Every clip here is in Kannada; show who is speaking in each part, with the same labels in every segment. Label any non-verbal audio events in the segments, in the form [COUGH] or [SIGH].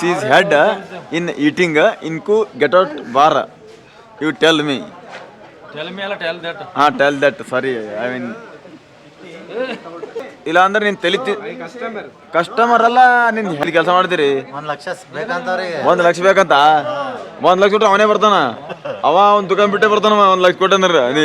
Speaker 1: ಸೀಸ್ ಹೆಡ್ ಇನ್ ಈಟಿಂಗ್ ಇನ್ಕು get out bar you tell me
Speaker 2: Tell me. ಅಲ್ಲ tell that.
Speaker 1: ಹಾ tell that sorry I mean ಇಲ್ಲ ಅಂದ್ರೆ ನೀನ್ ತಲಿ ಕಸ್ಟಮರ್ ಅಲ್ಲ ನೀನ್ ಎಲ್ಲಿ ಕೆಲಸ ಮಾಡ್ತೀರಿ?
Speaker 3: ಒಂದ್ ಲಕ್ಷ
Speaker 1: ಒಂದ್ ಲಕ್ಷ ಬೇಕಂತ? ಒಂದ್ ಲಕ್ಷ ಕೊಟ್ರೆ ಅವನೇ ಬರ್ತಾನ? ಅವ ಒಂದ್ ದುಕಾನ್ ಬಿಟ್ಟೆ ಬರ್ತಾನ ಒಂದ್ ಲಕ್ಷ ಕೊಟ್ಟಂದ್ರ ನೀ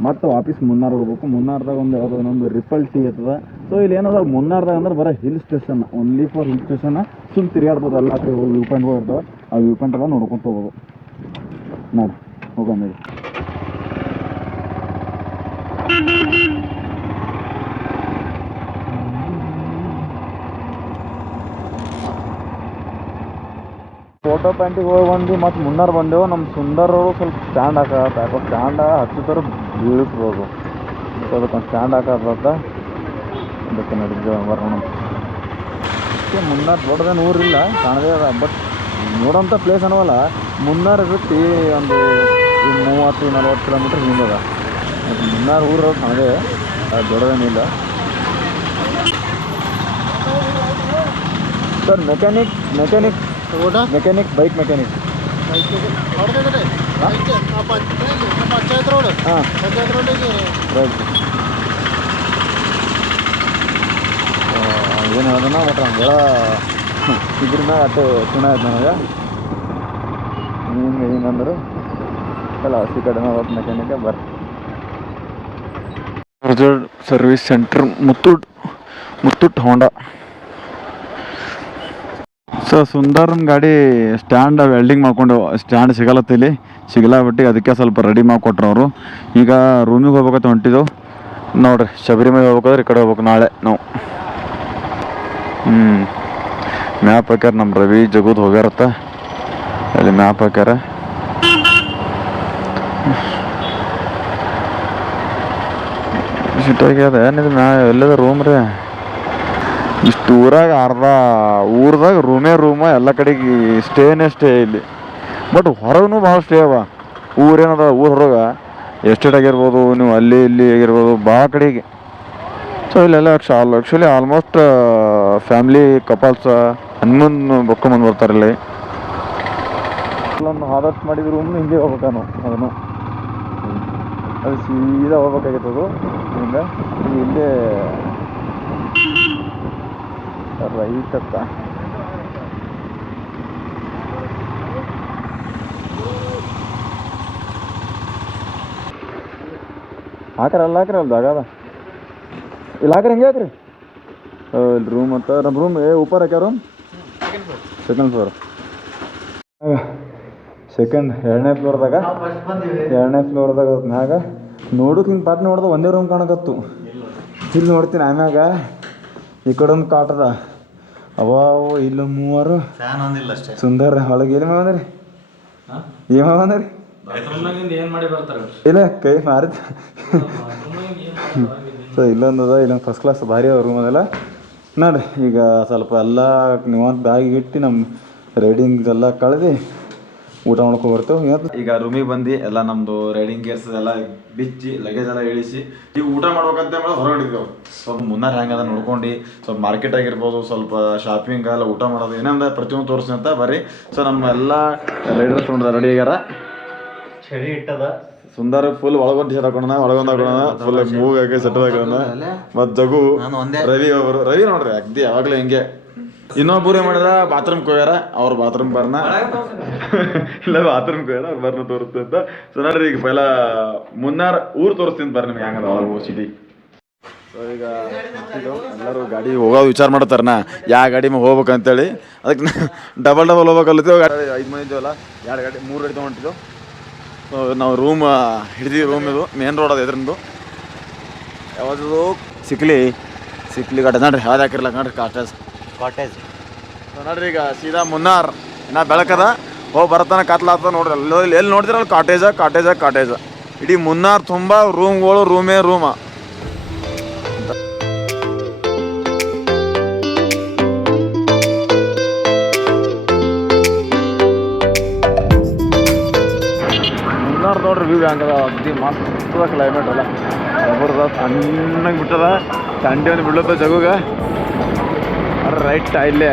Speaker 1: ಮತ್ತೆ ವಾಪಸ್ ಮುನ್ನಾರ್ ಹೋಗ್ಬೇಕು. ಮುನ್ನಾರ್ದಾಗ ಒಂದು ಯಾವುದೋ ಒಂದು ರಿಪಲ್ ಟೀ ಇರ್ತದ. ಸೊ ಇಲ್ಲಿ ಏನದ ಮುನ್ನಾರ್ದಾಗ ಅಂದ್ರೆ ಬರೋ hill station. Only for hill station ಸುಮ್ ತಿರುಗಾಡ್ಬೋದು ಎಲ್ಲ ಕಡೆ ವ್ಯೂ ಪಾಯಿಂಟ್ಗಳು ಇರ್ತವೆ. ಆ ವ್ಯೂ ಪಾಯಿಂಟ್ ಎಲ್ಲ ನೋಡ್ಕೊಂತ ಹೋಗೋದು ನೋಡಿ ಹೋಗೋಣ ಫೋಟೋ ಪ್ಯಾಂಟಿಗೆ ಹೋಗಿ ಬಂದು ಮತ್ತು ಮುನ್ನಾರ್ ಬಂದೆವು. ನಮ್ಮ ಸುಂದರ್ ಅವರು ಸ್ವಲ್ಪ ಸ್ಟ್ಯಾಂಡ್ ಹಾಕತ್ತ ಯಾಕೋ ಸ್ಟ್ಯಾಂಡ ಹಚ್ಚಿದ್ರು, ಬೀಳಿಸ್ಬೋದು. ಸೊ ಅದಕ್ಕೊಂದು ಸ್ಟ್ಯಾಂಡ್ ಹಾಕತ್ತ ಅದಕ್ಕೆ ನಡೀತೀವಿ ಬರೋಣ ಅದಕ್ಕೆ ಮುನ್ನಾರ್ ದೊಡ್ಡದೇನು ಊರಿಲ್ಲ ಕಾಣದೇ ಅದ ಬಟ್ ನೋಡೋಂಥ ಪ್ಲೇಸ್ ಅನ್ನೋಲ್ಲ ಮುನ್ನಾರ್ ಇರುತ್ತೆ ಒಂದು ಮೂವತ್ತು, ನಲ್ವತ್ತು ಕಿಲೋಮೀಟ್ರ್ ಮತ್ತು ಮುನ್ನಾರ್ ಊರು ಕಾಣದೇ ದೊಡ್ಡದೇನಿಲ್ಲ ಸರ್ ಮೆಕ್ಯಾನಿಕ್ ಮೆಕ್ಯಾನಿಕ್
Speaker 3: ಊಟ
Speaker 1: mechanic bike mechanic
Speaker 3: panchayat road.
Speaker 1: ಹಾಂ.
Speaker 3: ಪಂಚಾಯತ್ ರೋಡಿಗೆ
Speaker 1: ರೈಟ್ ಏನು ಹೇಳೋಣ ಬಟ್ ಹಂಗೆಲ್ಲ ಇದ್ರ ಮ್ಯಾಗ ಅಟ್ಟೆ ಸುಣ ಆಯ್ತು ನನಗೆ ಹಿಂಗೆ ಹಿಂಗಂದ್ರೆ ಎಲ್ಲ ಹಸಿ ಕಡೆ ಹೋಗಿ ಮೆಕ್ಯಾನಿಕ ಬರ್ service centre Muthoot Muthoot Honda so Sundaran ಗಾಡಿ ಸ್ಟ್ಯಾಂಡ್ ವೆಲ್ಡಿಂಗ್ ಮಾಡ್ಕೊಂಡು ಸ್ಟ್ಯಾಂಡ್ ಸಿಗಲತ್ತಿಲ್ಲಿ ಸಿಗಲ ಬಿಟ್ಟು ಅದಕ್ಕೆ ಸ್ವಲ್ಪ ರೆಡಿ ಮಾಡಿಕೊಟ್ರು ಈಗ ರೂಮಿಗೆ ಹೋಗ್ಬೇಕಂತ ಹೊಂಟಿದ್ದು ನೋಡ್ರಿ ಶಬರಿಮಲೆ ಹೋಗ್ಬೇಕಾದ್ರೆ ಈ ಕಡೆ ಹೋಗ್ಬೇಕು ನಾಳೆ ನಾವು ಹ್ಞೂ ಮ್ಯಾಪ್ ಹಾಕ್ಯಾರ ನಮ್ಮ ರವಿ ಜಗೂದ್ ಹೋಗ್ಯಾರತ್ತ ಅಲ್ಲಿ ಮ್ಯಾಪ್ ಹಾಕ್ಯಾರ ಸಿಟ್ಟಾಗಿ ಏನಿದೆ ಏನಿದು ಮ್ಯಾ ಎಲ್ಲದ ರೂಮ್ ರೀ ಇಷ್ಟು ಊರಾಗ ಅರ್ಧ ಊರ್ದಾಗ ರೂಮೇ ರೂಮ, ಎಲ್ಲ ಕಡೆಗೆ ಸ್ಟೇನೇ ಸ್ಟೇ ಇಲ್ಲಿ. ಬಟ್ ಹೊರಗೂ ಭಾಳ ಸ್ಟೇ ಅವ. ಊರೇನದ, ಊರ ಹೊರಗೆ. ಎಸ್ಟೇಟ್ ಆಗಿರ್ಬೋದು, ನೀವು ಅಲ್ಲಿ ಇಲ್ಲಿ ಆಗಿರ್ಬೋದು, ಭಾಳ ಕಡೆಗೆ. ಸೊ ಇಲ್ಲೆಲ್ಲ actually almost family couples honeymoon ಬಕ್ಕೊಂಬಂದು ಬರ್ತಾರೆ ಇಲ್ಲಿ. ಒಂದು ಆದಷ್ಟು ಮಾಡಿದ ರೂಮ್ ಹಿಂಗೆ ಹೋಗ್ಬೇಕಾನು ಅದನ್ನು. ಅದು ಸೀದಾ ಹೋಗ್ಬೇಕಾಗಿತ್ತು ಅದು. ಹಿಂಗೆ ಇಲ್ಲೇ ರೈಟ್ ಹತ್ತ ಹಾಕ್ರ, ಅಲ್ಲ ಹಾಕ್ರಿ, ಅಲ್ಲಿ ಜಾಗ ಅದ ಇಲ್ಲ ಹಾಕ್ರಿ, ಹೆಂಗೆ ಹಾಕ್ರಿ. ಇಲ್ಲಿ ರೂಮ್ ಅಂತ ನಮ್ಮ ರೂಮ್ ಏ ಉಪ್ಪರ್ ಹಾಕ್ಯಾರ ರೂಮ್ ಸೆಕೆಂಡ್ ಫ್ಲೋರ್ ಸೆಕೆಂಡ್ ಎರಡನೇ ಫ್ಲೋರ್ದಾಗ ಎರಡನೇ ಫ್ಲೋರ್ದಾಗ ಮ್ಯಾಗ, ನೋಡೋಕೆ ಹಿಂಗೆ ಪಾಟ್ ನೋಡ್ದೆ ಒಂದೇ ರೂಮ್ ಕಾಣಕತ್ತು. ಇಲ್ಲಿ ನೋಡ್ತೀನಿ ಆಮ್ಯಾಗ, ಈ ಕಡೆ ಒಂದು ಕಾಟ್ ಅವಾವು ಇಲ್ಲ ಮೂವರು.
Speaker 3: ಫ್ಯಾನ್ ಒಂದಿಲ್ಲ ಅಷ್ಟೇ
Speaker 1: ಸುಂದರ ಒಳಗೆ ಏನು ಮಾಡ್ರಿ ಏನು ಬಂದ್ರಿ
Speaker 2: ನಾಗಿಂದ ಏನ್ ಮಾಡಿ ಬರ್ತಾರೆ? ಅವ್ರು?
Speaker 1: ಇಲ್ಲ ಕೈ ಮಾರಿದ. ಸೊ ಇಲ್ಲೊಂದು ಅದ ಇಲ್ಲೊಂದು ಫಸ್ಟ್ ಕ್ಲಾಸ್ ಭಾರಿ ಅವ ರೂಮ್ ಅದೆಲ್ಲ ನೋಡ್ರಿ ಈಗ ಸ್ವಲ್ಪ ಎಲ್ಲ ನೀವು ಬ್ಯಾಗ್ ಇಟ್ಟು ನಮ್ಮ ರೈಡಿಂಗ್ ಎಲ್ಲ ಕಳೆದು ಊಟ ಮಾಡ್ಕೊ ಬರ್ತೇವೆ. ಈಗ ರೂಮಿಗೆ ಬಂದು ಎಲ್ಲ ನಮ್ಮದು ರೈಡಿಂಗ್ ಗೇರ್ಸ್ ಎಲ್ಲ ಬಿಚ್ಚಿ ಲಗೇಜ್ ಎಲ್ಲ ಇಳಿಸಿ ಈಗ ಊಟ ಮಾಡ್ಬೇಕಂತ ಹೇಳಿ ಹೊರಗಡಿದ್ದೇವೆ ಸ್ವಲ್ಪ ಮುನ್ನಾರ ಹೆಂಗದ ನೋಡ್ಕೊಂಡು ಸ್ವಲ್ಪ ಮಾರ್ಕೆಟ್ ಆಗಿರ್ಬೋದು ಸ್ವಲ್ಪ ಶಾಪಿಂಗ್ ಎಲ್ಲ ಊಟ ಮಾಡೋದು ಏನಂದ ಪ್ರತಿಯೊಂದು ತೋರಿಸಿ ಅಂತ ಬರ್ರಿ. ಸೊ ನಮ್ಮ ಎಲ್ಲ ರೈಡರ್ಸ್ ನೋಡಿದ ರೆಡಿ ಆಗ್ಯಾರ
Speaker 3: ಚಳಿ ಇಟ್ಟದ.
Speaker 1: ಸುಂದರ ಫುಲ್ ಒಳಗೊಂದು ಶರ್ಟ್ ಹಾಕೋಣ ಒಳಗೊಂದು ಹಾಕೋಣ ಫುಲ್ ಮೂಗ್ ಹಾಕಿ ಸೆಟ್ ಹಾಕೋಣ ಮತ್ ಜಗು
Speaker 3: ನಾನು ಒಂದೇ.
Speaker 1: ರವಿ ಅವರು ರವಿ ನೋಡ್ರಿ ಅಗ್ದಿ ಯಾವಾಗ್ಲೂ ಹಿಂಗೆ. ಇನ್ನೊಬ್ಬರು ಏನ್ ಮಾಡ್ಯಾರ ಬಾತ್ರೂಮ್ ಹೋಗ್ಯಾರ ಅವ್ರ ಬಾತ್ರೂಮ್ ಬರ್ನ. [LAUGHS] ಇಲ್ಲ ಬಾತ್ರೂಮ್ ಹೋಗ್ಯಾರ ಅವ್ರ ಬರ್ನ ತೋರಿಸ್ತೆ ಅಂತ. ಸೊ ನೋಡ್ರಿ ಈಗ ಪೈಲ ಮುನ್ನಾರ್ ಊರ್ ತೋರಿಸ್ತೀನಿ ಬರ್ ನಿಮ್ಗೆ ಹೆಂಗದ ಅವ್ರ ಸಿಟಿ ಈಗ ಎಲ್ಲರೂ ಗಾಡಿ ಹೋಗೋ ವಿಚಾರ ಮಾಡ್ತಾರನ. ಯಾವ ಗಾಡಿ ಮೇಲೆ ಹೋಗ್ಬೇಕಂತೇಳಿ. ಅದಕ್ಕೆ ಡಬಲ್ ಡಬಲ್ ಹೋಗ್ಬೇಕಲ್ಲತ್ತೀವಿ ಗಾಡಿ. ಐದು ಮಂದಿ ಇದ್ದೀವಲ್ಲ ಎರಡು ಗಾಡಿ ಮೂರು ಗಾಡಿ ತೊಗೊಂಡಿದ್ದು? ಸೊ ನಾವು ರೂಮ್ ಹಿಡಿದೀವಿ ರೂಮ್ ಇದು ಮೇನ್ ರೋಡ್ ಅದು ಎದ್ರಿಂದು ಯಾವುದು? ಸಿಕ್ಲಿ. ಸಿಕ್ಲಿ ಗಾಡಿ ನೋಡ್ರಿ ಯಾವ್ದು ಹಾಕಿರ್ಲಕ್ಕ ನೋಡ್ರಿ ಕಾಟೇಜ್
Speaker 3: ಕಾಟೇಜ್
Speaker 1: ನೋಡ್ರಿ, ಈಗ ಸೀದಾ ಮುನ್ನಾರ್ ನಾ ಬೆಳಕದ, ಹೋಗಿ ಬರತನ ಕತ್ಲಾಗ್ತದ ನೋಡ್ರಿ. ಅಲ್ಲಿ ಎಲ್ಲಿ ಆ ಕಾಟೇಜ ಕಾಟೇಜ ಕಾಟೇಜ ಇಡೀ ಮುನ್ನಾರ್ ತುಂಬ ರೂಮ್ಗಳು ರೂಮೇ ರೂಮ ಮುನ್ನಾರ್ ನೋಡ್ರಿ ವ್ಯೂ ಹಂಗದ? ಅಗ್ದಿ ಮಸ್ತ್ ಕ್ಲೈಮೇಟ್ ಅಲ್ಲ. ಜಬರ್ದಸ್ತ್ ತಣ್ಣಗೆ ಬಿಟ್ಟದ. ತಂಡಿ ಒಂದು ಬೀಳತ್ತ ಜಗುಗ ರೈಟ್ ಇಲ್ಲೇ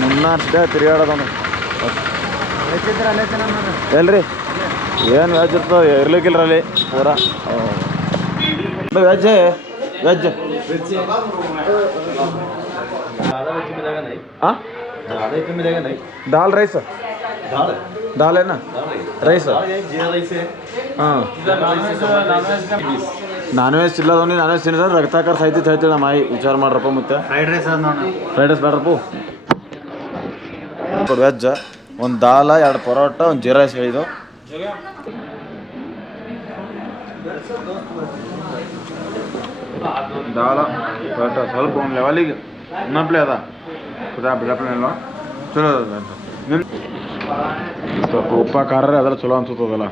Speaker 1: ಮುನ್ನಾರ್ಸಿದೆ ತಿರುಗಾಡೋದನು ಎಲ್ರಿ? ಏನು ವೆಜ್ ಇರ್ತದೆ ಇರ್ಲಿಕ್ಕಿಲ್ಲ ಅಲ್ಲಿ ಪೂರ. ವೆಜ್ ವೆಜ್ ಹಾಂ ದಾಲ್ ರೈಸ್ ದಾಲ್. ಏನ ರೈಸ್? ಹಾಂ. ನಾನ್ ವೆಜ್ ಇಲ್ಲದವ್ನಿ ನಾನ್ ವೆಜ್ ತಿನ್ನಿದ್ರೆ ರಕ್ತಾಕರ್ ಸಾಯ್ತಿತ್ತು ಹೇಳ್ತೀವಿ ನಮ್ಮ ಮಾಯಿ. ವಿಚಾರ ಮಾಡ್ರಪ್ಪ ಮತ್ತೆ.
Speaker 3: ಫ್ರೈಡ್ ರೈಸ್ ಅದ ನೋಡ.
Speaker 1: Fried rice ಬೇಡ್ರಪ್ಪು. ವೆಜ್ ಒಂದು ದಾಲ ಎರಡು ಪರೋಟ ಒಂದು ಜೀರಾ ರೈಸ್ ಹೇಳಿದ್ದು. ದಾಲ ಪರೋಟ ಸ್ವಲ್ಪ ಒಂದು ಲೆವೆಲಿಗೆ ಇನ್ನೊಬ್ಳೆ ಅದ. ಚಲೋ ಅದ ಸ್ವಲ್ಪ ಉಪ್ಪ ಖಾರ ಅದೆಲ್ಲ ಚಲೋ ಅನ್ಸುತ್ತದಲ್ಲ.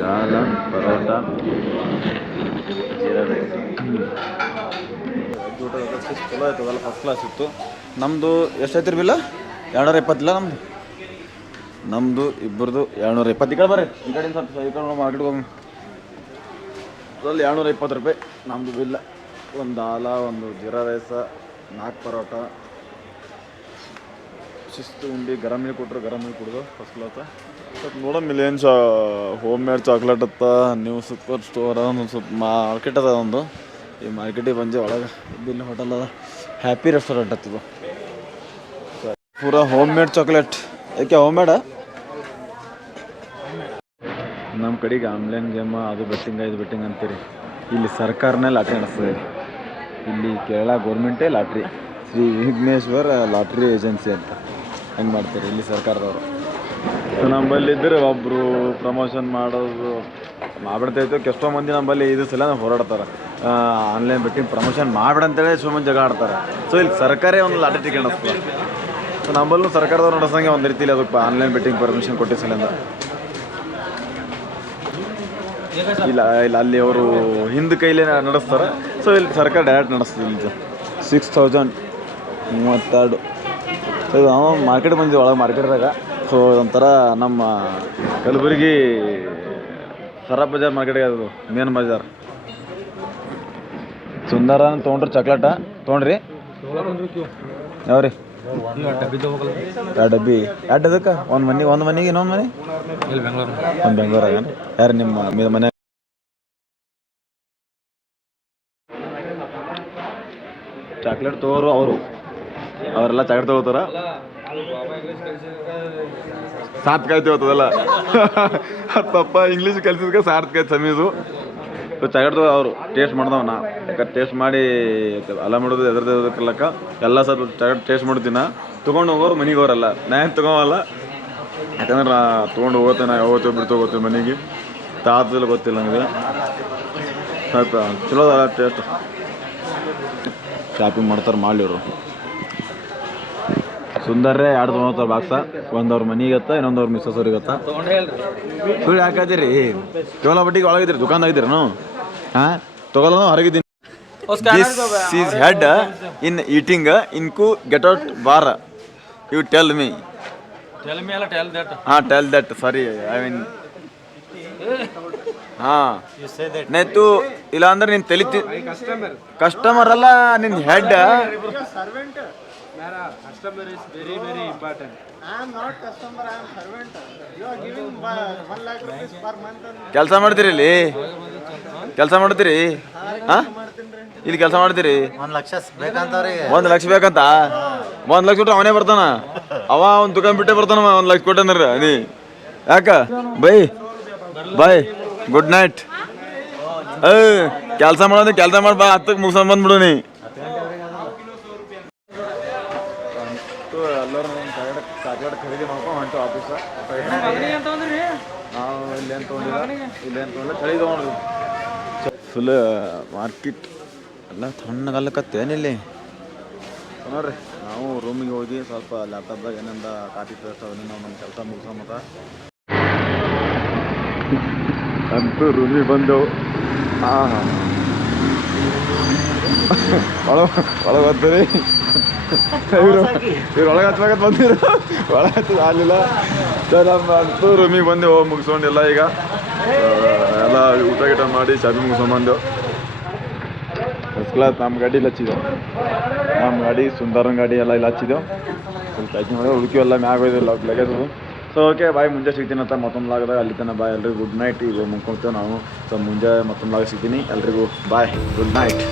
Speaker 1: ದಾಲ ಪರೋಟ ಚಲೋ ಆಯ್ತದಲ್ಲ ಫಸ್ಟ್ ಕ್ಲಾಸ್ ಇತ್ತು ನಮ್ಮದು ಎಷ್ಟು ಐತಿರಿ ಬಿಲ್ಲ ಎರಡುನೂರ ಇಪ್ಪತ್ತಿಲ್ಲ ನಮ್ಮದು ನಮ್ಮದು ಇಬ್ಬರದು ಎರಡುನೂರ ಇಪ್ಪತ್ತು. ಈ ಕಡೆ ಬರ್ರಿ. ಈ ಕಡೆ ಸ್ವಲ್ಪ ಈ ಕಡೆ ಮಾರ್ಕೆಟ್ಗೆ ಹೋಗಿ ಅದ್ರಲ್ಲಿ ಎರಡುನೂರ ಇಪ್ಪತ್ತು ರೂಪಾಯಿ ನಮ್ಮದು ಬಿಲ್ಲ ಒಂದು ದಾಲ ಒಂದು ಜೀರಾ ರೈಸ ನಾಲ್ಕು ಪರೋಟ. ಶಿಸ್ತು ಉಂಡಿ ಗರಂ ನೀರು ಕೊಟ್ಟರು ಗರಂ ನೀರು ಕುಡ್ದು ಫಸ್ಟ್ ಕ್ಲಾಸ್ ಸ್ವಲ್ಪ ನೋಡಮ್ ಇಲ್ಲಿ ಏನು ಚಾ ಹೋಮ್ ಮೇಡ್ ಚಾಕ್ಲೇಟ್ ಅತ್ತ ನೀವು ಸೂಪರ್ ಸ್ಟೋರ್ ಒಂದು ಸ್ವಲ್ಪ ಮಾರ್ಕೆಟ್ ಅದ ಒಂದು. ಈ ಮಾರ್ಕೆಟಿಗೆ ಬಂದು ಒಳಗೆ ಇದ್ದಿಲ್ಲ ಹೋಟೆಲ್ ಅದ. ಹ್ಯಾಪಿ ರೆಸ್ಟೋರೆಂಟ್ ಹತ್ತಿದು ಪೂರ ಹೋಮ್ ಮೇಡ್ ಚಾಕ್ಲೇಟ್ ಯಾಕೆ ಹೋಮ್ ಮೇಡ ನಮ್ಮ ಕಡೆಗೆ ಆನ್ಲೈನ್ ಗೇಮ್ ಅದು ಬೆಟ್ಟಿಂಗ ಇದು ಬೆಟ್ಟಿಂಗ್ ಅಂತೀರಿ. ಇಲ್ಲಿ ಸರ್ಕಾರನೇ ಲಾಟ್ರಿ ನಡೆಸ್ತದೆ. ಇಲ್ಲಿ ಕೇರಳ ಗೌರ್ಮೆಂಟೇ lottery Shri Vighneshwara lottery agency ಅಂತ. ಹೆಂಗೆ ಮಾಡ್ತೀರಿ ಇಲ್ಲಿ ಸರ್ಕಾರದವರು? ನಮ್ಮಲ್ಲಿದ್ದರೆ ಒಬ್ಬರು ಪ್ರಮೋಷನ್ ಮಾಡೋದು ಮಾಡ್ಬಿಡ್ತೈತೆ ಎಷ್ಟೋ ಮಂದಿ ನಮ್ಮಲ್ಲಿ ಇದು ಸಲ ಹೋರಾಡ್ತಾರೆ. ಆನ್ಲೈನ್ ಬೆಟ್ಟಿಂಗ್ ಪ್ರಮೋಷನ್ ಮಾಡ್ಬಿಡ ಅಂತೇಳಿ ಸುಮ್ಮನೆ ಜಗ ಆಡ್ತಾರೆ. ಸೊ ಇಲ್ಲಿ ಸರ್ಕಾರೇ ಒಂದು ಲಾಟರಿ ಟಿಕೆಟ್ ನಡೆಸ್ತದೆ ಸೊ ನಮ್ಮಲ್ಲೂ ಸರ್ಕಾರದವ್ರು ನಡೆಸಂಗೆ ಒಂದು ರೀತಿಲಿ ಅದಕ್ಕೆ ಆನ್ಲೈನ್ ಬೆಟ್ಟಿಂಗ್ ಪರ್ಮಿಷನ್ ಕೊಟ್ಟಿ ಸಲಿಂದ. ಇಲ್ಲ ಇಲ್ಲ, ಅಲ್ಲಿ ಅವರು ಹಿಂದ ಕೈಲೇ ನಡೆಸ್ತಾರೆ. ಸೊ ಇಲ್ಲಿ ಸರ್ಕಾರ ಡೈರೆಕ್ಟ್ ನಡೆಸ್ತದೆ ಇಲ್ಲಿ. ಸಿಕ್ಸ್ ತೌಸಂಡ್ ಮೂವತ್ತೆರಡು. ಇದು ಮಾರ್ಕೆಟ್ ಬಂದಿದ್ವಿ ಒಳಗೆ ಮಾರ್ಕೆಟ್ದಾಗ ಸೊ ಒಂಥರ ನಮ್ಮ ಕಲಬುರಗಿ ಸರಾಬ್ ಬಜಾರ್ ಮಾರ್ಕೆಟ್ಗೆ ಅದು ಮೇನ್ ಬಜಾರ್. ಸುಂದರ ತೊಗೊಂಡ್ರಿ ಚಾಕ್ಲೇಟ ತೊಗೊಂಡ್ರಿ? ಯಾವ್ರಿ? ಎರಡು ಡಬ್ಬಿ. ಎರಡು ಅದಕ್ಕೆ ಒಂದು ಮನೆ, ಒಂದು ಮನೆಗೆ ಇನ್ನೊಂದು ಮನೆ? ಒಂದು ಬೆಂಗ್ಳೂರಾಗ ಯಾರು ನಿಮ್ಮ ಮನೆ ಚಾಕ್ಲೇಟ್ ತಗೋರು ಅವರು. ಅವರೆಲ್ಲ ಚಾಕ್ಲೇಟ್ ತಗೋತಾರ. ಸಾರ್ಥಕ ಕಾಯ್ತಿ ಹೋಗ್ತದಲ್ಲ ತಪ್ಪ ಇಂಗ್ಲೀಷ್ ಕಲ್ಸಿದ್ಕೆ ಸಾರ್ಥಕ ಕಾಯ್ತು ಸಮೀದು ಚಗಡ್ದು ಅವರು ಟೇಸ್ಟ್ ಮಾಡ್ದವ ನಾ ಯಾಕಂದ್ರೆ ಟೇಸ್ಟ್ ಮಾಡಿ ಅಲ್ಲ ಮಾಡೋದು ಎದ್ರದಕ್ಕೆಲ್ಲಕ್ಕ ಎಲ್ಲ ಸ್ವಲ್ಪ ಚಗಡ್ ಟೇಸ್ಟ್ ಮಾಡ್ತೀನ. ತೊಗೊಂಡು ಹೋಗೋರು ಮನೆಗೆ ಹೋರಲ್ಲ ನಾ ಏನು ತೊಗೊವಲ್ಲ. ಯಾಕಂದ್ರೆ ನಾ ತೊಗೊಂಡು ಹೋಗುತ್ತೆ ನಾ ಯಾವತ್ತೋ ಬಿಡ್ತು ಹೋಗುತ್ತೆ ಮನೆಗೆ. ತಾತದಲ್ಲಿ ಗೊತ್ತಿಲ್ಲ ನನಗೆ ಸ್ವಲ್ಪ ಚಲೋ ಅದ ಟೇಸ್ಟ್ ಶಾಪಿಂಗ್ ಮಾಡ್ತಾರೆ ಮಾಡಿ ಅವರು ಸುಂದರ್ರೆ ಎರಡು ತೊಗೊಳ್ತಾರೆ ಬಾಕ್ಸ. ಒಂದವ್ರ ಅವ್ರ ಗೊತ್ತ ಇನ್ನೊಂದವ್ರ ಇನ್ನೊಂದು ಅವ್ರ ಮಿಸ್ಸಸ್ ಅವ್ರಿಗೆ ಗತ್ತ
Speaker 2: ತೊಗೊಂಡ್ರೆ ಅಲ್ರಿ
Speaker 1: ಸುಳ್ಳು ಹಾಕತ್ತೀರಿ ಕೇವಲ ಬಟ್ಟಿಗೆ ಒಳಗಿದ್ದೀರಿ ದುಕಾನ್ದಾಗಿದ್ದೀರಿ ನಾವು? ಹಾಂ? ತೊಗೊಲ್ಲ ಹೊರಗಿದ್ದೀನಿ. This is head in eating ಇನ್ಕು get out bar you tell me
Speaker 2: tell me ಅಲ್ಲ ಟೆಲ್ ದಟ್
Speaker 1: ಹಾಂ tell that sorry I mean ಹಾಂ.
Speaker 3: ಯು ಸೇ ದಟ್
Speaker 1: ನೇ ತು ಇಲ್ಲ ಅಂದ್ರೆ ನೀನು ತಲಿತಿ ಕಸ್ಟಮರ್ ಅಲ್ಲ ನಿನ್ನ ಹೆಡ್ ಕೆಲಸ ಮಾಡ್ತೀರಿ ಇಲ್ಲಿ? ಕೆಲಸ ಮಾಡ್ತೀರಿ? ಹಾಂ? ಇಲ್ಲಿ ಕೆಲಸ ಮಾಡ್ತೀರಿ?
Speaker 3: ಒಂದ್ ಲಕ್ಷ ಬೇಕಂತವ್ರಿಗೆ.
Speaker 1: ಒಂದು ಲಕ್ಷ ಬೇಕಂತ? ಒಂದು ಲಕ್ಷ ಕೊಟ್ಟು ಅವನೇ ಬರ್ತಾನ? ಅವ ಒಂದು ದುಕಾನ್ ಬಿಟ್ಟೆ ಬರ್ತಾನ ಒಂದು ಲಕ್ಷ ಕೊಟ್ಟನರ ನೀ ಯಾಕ? ಬೈ ಬೈ ಗುಡ್ ನೈಟ್ ಏ ಕೆಲಸ ಮಾಡೋದು ಕೆಲಸ ಮಾಡ್ಬಾ ಹತ್ತಕ್ಕೆ ಮುಗಿಸ್ಕೊಂಡ್ ಬಂದ್ಬಿಡು ನೀ. ಎಲ್ಲರೂ ಚಾಕ್ಲೇಟ್ ಖರೀದಿ ಮಾಡ್ಕೊಂಡು ಹೊಂಟು ಆಫೀಸ ನಾವು ಇಲ್ಲೇನು ತೊಗೊಂಡಿಲ್ಲ. ಇಲ್ಲೇನು ತೊಗೊಂಡಿಲ್ಲ. ಚಳಿ ತೊಗೊಂಡ್ವಿ ಫುಲ್ ಮಾರ್ಕೆಟ್ ಎಲ್ಲ ತಣ್ಣಗಲ್ಲಕತ್ತೇನಿಲ್ಲಿ ನೋಡ್ರಿ ನಾವು ರೂಮಿಗೆ ಹೋಗಿ ಸ್ವಲ್ಪ ಲ್ಯಾಪ್ಟಾಪ್ದಾಗ ಏನಂದ ಕಾಪಿ ಪೇಸ್ಟ್ ಅದನ್ನ ನಮ್ಮ ಕೆಲಸ ಮುಗಿಸೋ ಮತ್ತ ಅಂತೂ ರೂಮಿಗೆ ಬಂದೆವು. ಹಾಂ ಹಾಂ. ಒಳ ಒಳಗೆ ಬರ್ತೀರಿ? ಇವರು ಇವ್ರು ಒಳಗೆ ಹಚ್ಬೇಕಂತ ಬಂದಿರು? ಒಳಗೆ ಹಚ್ಚಿದ ಆಗಲಿಲ್ಲ. ಸರ್ ನಮ್ಮ ಅಂತೂ ರೂಮಿಗೆ ಬಂದು ಹೋಗಿ ಮುಗಿಸ್ಕೊಂಡಿಲ್ಲ ಈಗ. ಎಲ್ಲ ಊಟ ಗೀಟ ಮಾಡಿ ಶಾಪಿಂಗ್ ಮುಗಿಸ್ಕೊಂಬಂದು ಫಸ್ಟ್ ಕ್ಲಾಸ್ ನಮ್ಮ ಗಾಡಿ ಇಲ್ಲಿ ಹಚ್ಚಿದ್ದೆವು ನಮ್ಮ ಗಾಡಿ ಸುಂದರನ ಗಾಡಿ ಎಲ್ಲ ಇಲ್ಲಿ ಹಚ್ಚಿದ್ದೆವು ಸ್ವಲ್ಪ ಪ್ಯಾಕಿಂಗ್ ಮಾಡಿ ಉಳ್ಕಿವೆಲ್ಲ ಮ್ಯಾಗ ಹೋಯ್ದಿಲ್ಲ ಲಗೇಜ್ ಸೊ ಓಕೆ ಬಾಯ್ ಮುಂಜೆ ಸಿಗ್ತೀನಿ ಅಂತ ಮತ್ತೊಂದು ಲಾಗದಾಗ ಅಲ್ಲಿ ತನಕ ಬಾಯ್ ಎಲ್ರಿಗೂ ಗುಡ್ ನೈಟ್ ಈಗ ಮುಂದ್ಕೊಳ್ತೇವೆ ನಾವು ಸೊ ಮುಂಜೆ ಮತ್ತೊಂದು ಲಾಗ ಸಿಗ್ತೀನಿ. ಎಲ್ರಿಗೂ ಬಾಯ್ ಗುಡ್ ನೈಟ್